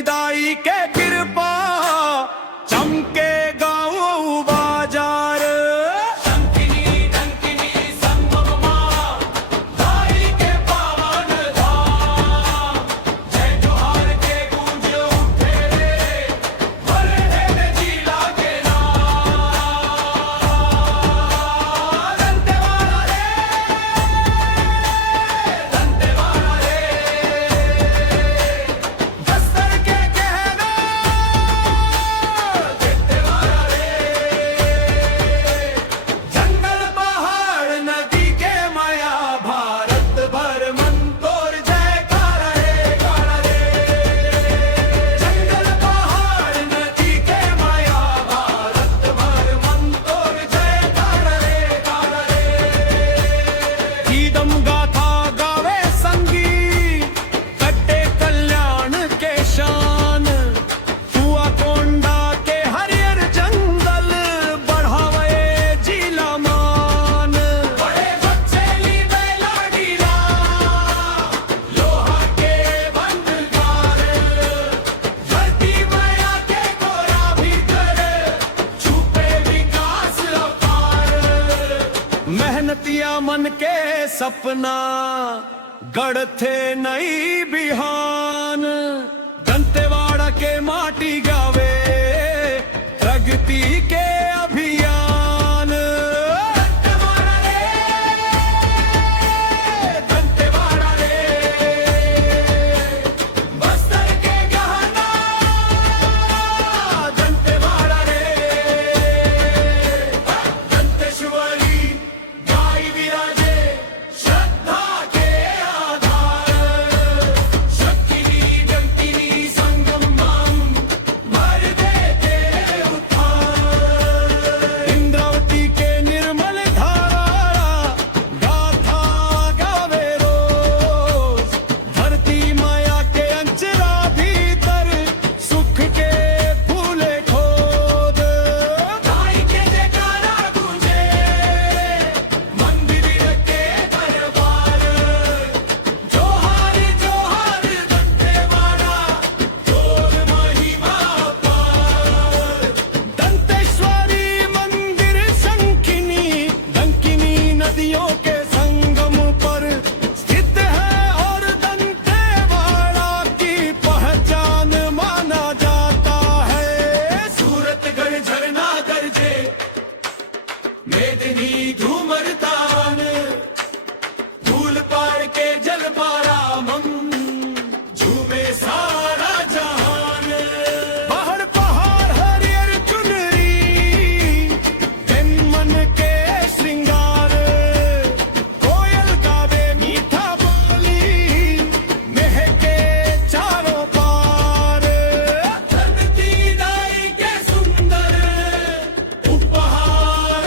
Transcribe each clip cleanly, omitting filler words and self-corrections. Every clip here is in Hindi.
दाई के कृपा चमके गाँव बाजार। डंकिनी डंकिनी संगम माँ दाई के पावन धाम। जय जोहार के गूंज उठे रे भरे जिला के नाम। दंतेवाड़ा रे दंतेवाड़ा रे बस्तर के कहना दंतेवाड़ा रे। जंगल पहाड़ नदी के माया भारत भर मन तोर जयकारा रे कारा रे। जंगल पहाड़ नदी के माया भारत भर मन तोर जयकारा रे कारा रे। गीतम गाथा गावे संगी कट्टे कल्याण के शान। हुआ कोंडा के हरियर जंगल बढ़ावे जिला मान। बड़े बच्चेली बेलाडीला लोहा के बंदगार। धरती माया के कोरा भीतर छुपे विकास अपार। मेहनतिया मन के सपना गढ़थे नई बिहान। दंतेवाड़ा के माटी गावे प्रगति के अभियान। दंतेवाड़ा रे दंतेवाड़ा रे बस्तर के गहना दंतेवाड़ा रे। दंतेश्वरी गाई विराजे श्रद्धा के आधार। शक्तिनी डंकिनी संगम माम भर देते उत्थान। इंद्रावती के निर्मल धारा गाथा गावे रोज। धरती माया के अंचरा भीतर सुख के फूले खोद। दाई के जयकारा गूंजे मंदिर के दरबार। जोहार जोहार दंतेवाड़ा जोर महिमा पार। दंतेश्वरी मंदिर शंखिनी डंकिनी नदियों के संगम पर स्थित है और दंतेवाड़ा की पहचान माना जाता है। सूरतगढ़ झरना गरजे मेदिनी धूमर तान। धूल पार के जल पारा मम झूमे सारा जहान। पहाड़ पहाड़ हरियर चुनरी दिन मन के श्रृंगार। कोयल गावे मीठा बोली महके चारों पार। धरती दाई के सुंदर उपहार।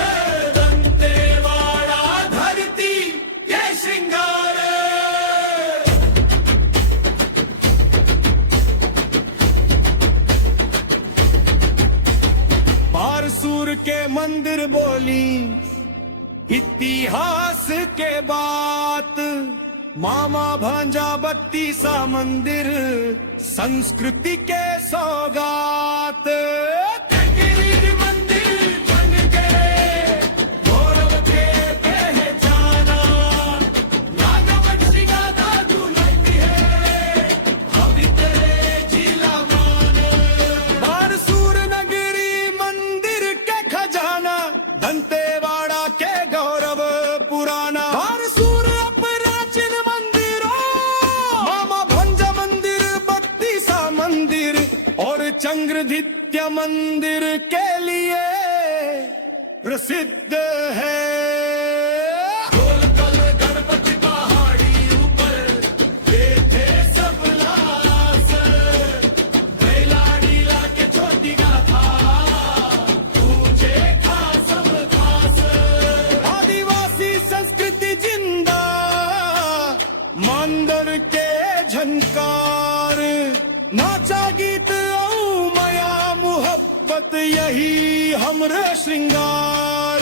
दंतेवाड़ा धरती के श्रृंगार। पारसूर के मंदिर बोली इतिहास के बात। मामा भांजा बत्ती सा मंदिर संस्कृति के सौगात। गिरिज मंदिर बन गए गौरव के पहचाना। नागवंशी गाथा धुलाई है पवित्र जिला मान। बारसूर नगरी मंदिर के खजाना दंतेवाड़ा के गौरव पुराना। बारसूर प्राचीन मंदिरों मामा भंजा मंदिर बत्ती सा मंदिर और चंद्रधित्य मंदिर के लिए प्रसिद्ध है। ढोलकल गणपति पहाड़ी ऊपर बैठे सब लास। बेलाडीला के छोटी गाथा पूछे खासम खास। आदिवासी संस्कृति जिंदा मंदिर के झनकार। नाचा गीत औ माया मोहब्बत यही हमरे श्रृंगार।